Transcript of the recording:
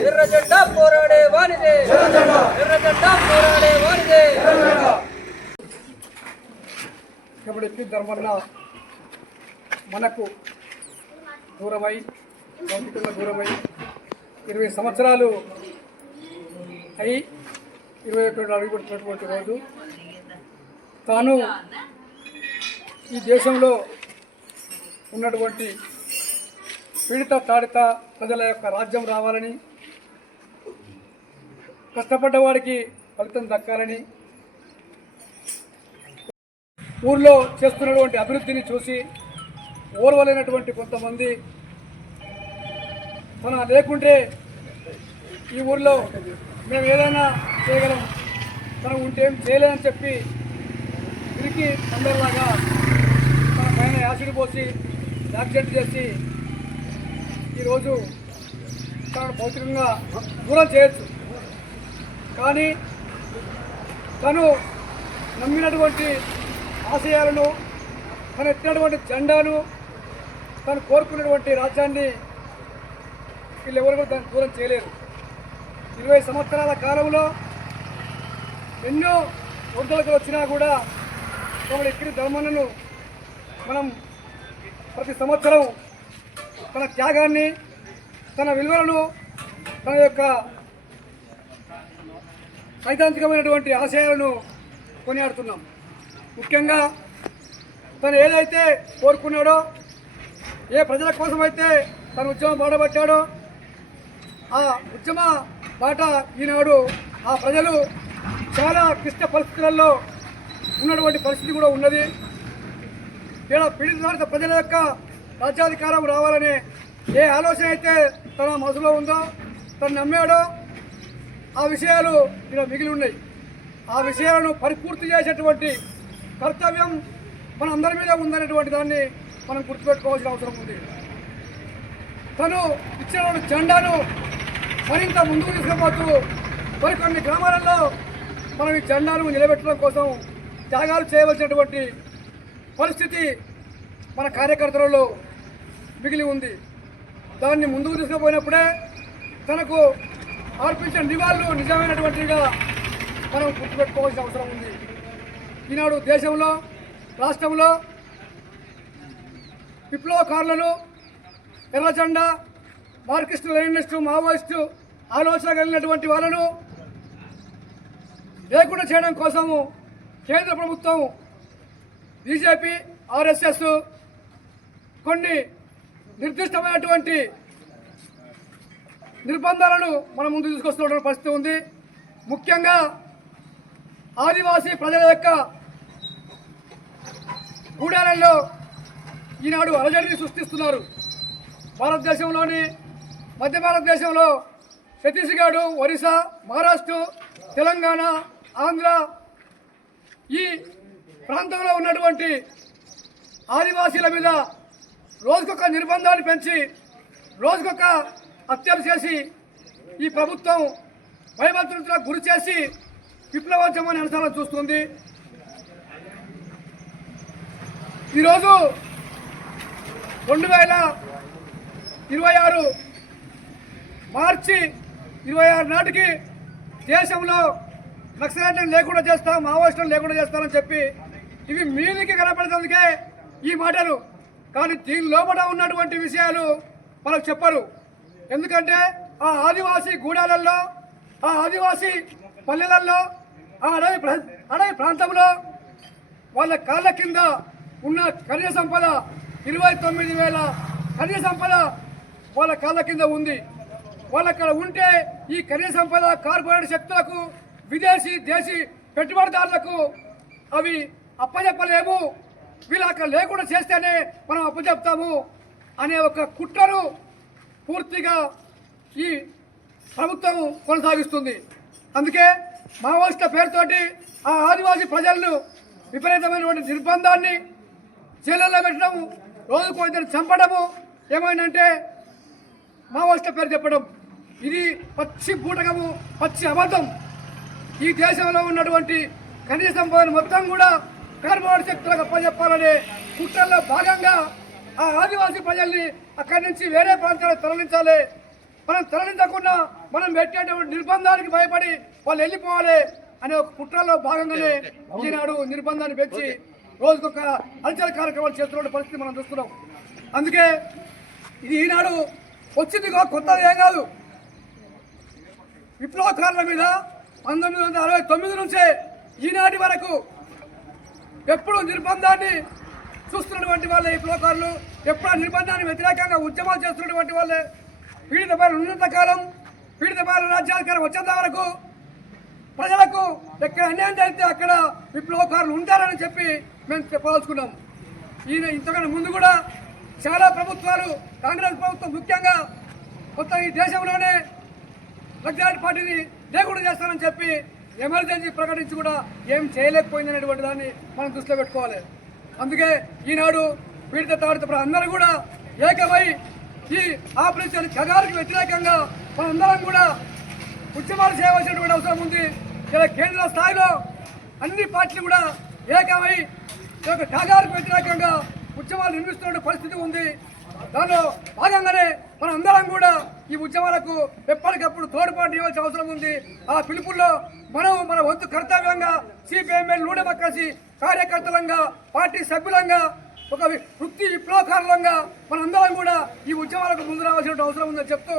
ఎర్ర జెండా పోరాడే వానిదే ఎర్ర జెండా పోరాడే వానిదే ఇప్పుడు ఎక్కిద్దరం వల్ల మనకు దూరమై భౌతికంగా దూరమై ఇరవై సంవత్సరాలు అయి ఇరవై ఒకటి అడుగుపెట్టినటువంటి రోజు. తాను ఈ దేశంలో ఉన్నటువంటి పీడిత తాడిత ప్రజల యొక్క రాజ్యం రావాలని కష్టపడ్డ వాడికి ఫలితం దక్కాలని ఊర్లో చేస్తున్నటువంటి అభివృద్ధిని చూసి ఓర్వలేనటువంటి కొంతమంది తన లేకుంటే ఈ ఊర్లో మేము ఏదైనా చేయగలం తన ఉంటే ఏం చేయలేదని చెప్పి తిరిగి అందరిలాగా తన పైన యాసిడ్ పోసి యాక్సిడెంట్ చేసి ఈరోజు తనను భౌతికంగా దూరం చేయొచ్చు. కానీ తను నమ్మినటువంటి ఆశయాలను తను ఎత్తినటువంటి జెండాను తను కోరుకున్నటువంటి రాజ్యాన్ని వీళ్ళెవరు కూడా దాన్ని దూరం చేయలేరు. ఇరవై సంవత్సరాల కాలంలో ఎన్నో వరదలకు వచ్చినా కూడా తమ ఎక్కిన ధర్మాలను మనం ప్రతి సంవత్సరం తన త్యాగాన్ని తన విలువలను తన యొక్క సైద్ధాంతికమైనటువంటి ఆశయాలను కొనియాడుతున్నాం. ముఖ్యంగా తను ఏదైతే కోరుకున్నాడో ఏ ప్రజల కోసమైతే తన ఉద్యమం బాటపట్టాడో ఆ ఉద్యమ బాట ఈనాడు ఆ ప్రజలు చాలా క్లిష్ట పరిస్థితులలో ఉన్నటువంటి పరిస్థితి కూడా ఉన్నది. ఇక్కడ పీడిత ప్రజల యొక్క రాజ్యాధికారం రావాలనే ఏ ఆలోచన అయితే తన మనసులో ఉందో తను నమ్మాడో ఆ విషయాలు ఇక్కడ మిగిలి ఉన్నాయి. ఆ విషయాలను పరిపూర్తి చేసేటువంటి కర్తవ్యం మన అందరి మీద ఉందనేటువంటి దాన్ని మనం గుర్తుపెట్టుకోవాల్సిన అవసరం ఉంది. తను ఇచ్చిన జెండాను మరింత ముందుకు తీసుకుపోతూ మరికొన్ని గ్రామాలలో మనం ఈ జెండాను నిలబెట్టడం కోసం త్యాగాలు చేయవలసినటువంటి పరిస్థితి మన కార్యకర్తలలో మిగిలి ఉంది. దాన్ని ముందుకు తీసుకుపోయినప్పుడే తనకు అర్పించిన నివాళులు నిజమైనటువంటిగా మనం గుర్తుపెట్టుకోవాల్సిన అవసరం ఉంది. ఈనాడు దేశంలో రాష్ట్రంలో విప్లవకారులను ఎర్రజెండా మార్కిస్టు లెనినిస్టు మావోయిస్టు ఆలోచన కలిగినటువంటి వాళ్ళను లేకుండా చేయడం కోసము కేంద్ర ప్రభుత్వం బీజేపీ ఆర్ఎస్ఎస్ కొన్ని నిర్దిష్టమైనటువంటి నిర్బంధాలను మనం ముందు తీసుకొస్తున్న పరిస్థితి ఉంది. ముఖ్యంగా ఆదివాసీ ప్రజల యొక్క గూడాలలో ఈనాడు అలజడిని సృష్టిస్తున్నారు. భారతదేశంలోని మధ్య భారతదేశంలో ఛత్తీస్గఢ్ ఒరిస్సా మహారాష్ట్ర తెలంగాణ ఆంధ్ర ఈ ప్రాంతంలో ఉన్నటువంటి ఆదివాసీల మీద రోజుకొక నిర్బంధాన్ని పెంచి రోజుకొక హత్యలు చేసి ఈ ప్రభుత్వం భయభద్రతలకు గురి చేసి విప్లవోద్యమాన్ని అనుసరణ చూస్తుంది. ఈరోజు రెండు వేల ఇరవై ఆరు మార్చి ఇరవై ఆరు నాటికి దేశంలో నక్సలైట్లను లేకుండా చేస్తాం మావోయిస్టులను లేకుండా చేస్తామని చెప్పి ఇవి మీదికి కనపడుతుందికే ఈ మాటలు. కానీ దీని లోపల ఉన్నటువంటి విషయాలు మనకు చెప్పరు. ఎందుకంటే ఆ ఆదివాసీ గూడాలలో ఆ ఆదివాసీ పల్లెలలో ఆ అడవి అడవి ప్రాంతంలో వాళ్ళ కాళ్ళ కింద ఉన్న ఖనిజ సంపద ఇరవై తొమ్మిది వేల ఖనిజ సంపద వాళ్ళ కాళ్ళ కింద ఉంది. వాళ్ళు అక్కడ ఉంటే ఈ ఖనిజ సంపద కార్పొరేట్ శక్తులకు విదేశీ దేశీ పెట్టుబడిదారులకు అవి అప్పచెప్పలేము వీళ్ళు అక్కడ లేకుండా చేస్తేనే మనం అప్పచెప్తాము అనే ఒక కుట్రను పూర్తిగా ఈ ప్రభుత్వం కొనసాగిస్తుంది. అందుకే మావోయిస్టుల పేరుతోటి ఆ ఆదివాసీ ప్రజలను విపరీతమైనటువంటి నిర్బంధాన్ని జైళ్ళల్లో పెట్టడము రోజుకు ఇద్దరు చంపడము ఏమైందంటే మావోయిస్టుల పేరు చెప్పడం. ఇది పచ్చి బూటకము పచ్చి అబద్ధం. ఈ దేశంలో ఉన్నటువంటి ఖనిజ సంపదను మొత్తం కూడా కార్పొరేట్ శక్తులకు అప్పచెప్పాలనే కుట్రల్లో భాగంగా ఆ ఆదివాసీ ప్రజల్ని అక్కడి నుంచి వేరే ప్రాంతాలకు తరలించాలి. మనం తరలించకుండా మనం పెట్టేటువంటి నిర్బంధానికి భయపడి వాళ్ళు వెళ్ళిపోవాలి అనే ఒక కుట్రలో భాగంగానే ఈనాడు నిర్బంధాన్ని పెంచి రోజుకొక అలచల కార్యక్రమాలు చేస్తున్న పరిస్థితి మనం చూస్తున్నాం. అందుకే ఇది ఈనాడు వచ్చింది కొత్తది ఏం కాదు. విప్లవకారుల మీద పంతొమ్మిది వందల అరవై తొమ్మిది నుంచే ఈనాటి వరకు ఎప్పుడు నిర్బంధాన్ని చూస్తున్నటువంటి వాళ్ళే విప్లవకారులు. ఎప్పుడు నిర్బంధానికి నిర్బంధాన్ని వ్యతిరేకంగా ఉద్యమాలు చేస్తున్నటువంటి వాళ్ళే. పీడిత బాల ఉన్నంత కాలం పీడిత బాల రాజ్యాధికారం వచ్చేంత వరకు ప్రజలకు ఎక్కడ అన్యాయం జరిగితే అక్కడ విప్లవకారులు ఉంటారని చెప్పి మేము చెప్పదలుచుకున్నాం. ఈయన ఇంతకన్నా ముందు కూడా చాలా ప్రభుత్వాలు కాంగ్రెస్ ప్రభుత్వం ముఖ్యంగా మొత్తం ఈ దేశంలోనే లగ్జరీ పార్టీని లేకుండా చేస్తానని చెప్పి ఎమర్జెన్సీ ప్రకటించి కూడా ఏం చేయలేకపోయింది అనేటువంటి దాన్ని మనం దృష్టిలో పెట్టుకోవాలి. అందుకే ఈనాడు పీడిత తాడిత అందరూ కూడా ఏకమై ఈ ఆపరేషన్ కగారికి వ్యతిరేకంగా మనందరం కూడా ఉద్యమాలు చేయవలసినటువంటి అవసరం ఉంది. ఇలా కేంద్ర స్థాయిలో అన్ని పార్టీలు కూడా ఏకమై ఈ యొక్క త్యాగాలకు వ్యతిరేకంగా ఉద్యమాలు నిర్మిస్తున్న పరిస్థితి ఉంది. దానిలో భాగంగానే మన అందరం కూడా ఈ ఉద్యమాలకు ఎప్పటికప్పుడు తోడ్పాటు ఇవ్వాల్సిన అవసరం ఉంది. ఆ పిలుపుల్లో మనం మన వంతు కర్తవ్యంగా సిపిఎంఎల్ నూడెబక్కసి కార్యకర్తలంగా పార్టీ సభ్యులంగా ఒక వృత్తి విప్లవకారణంగా మనందరం కూడా ఈ ఉద్యమాలకు ముందు రావాల్సిన అవసరం ఉందని చెప్తూ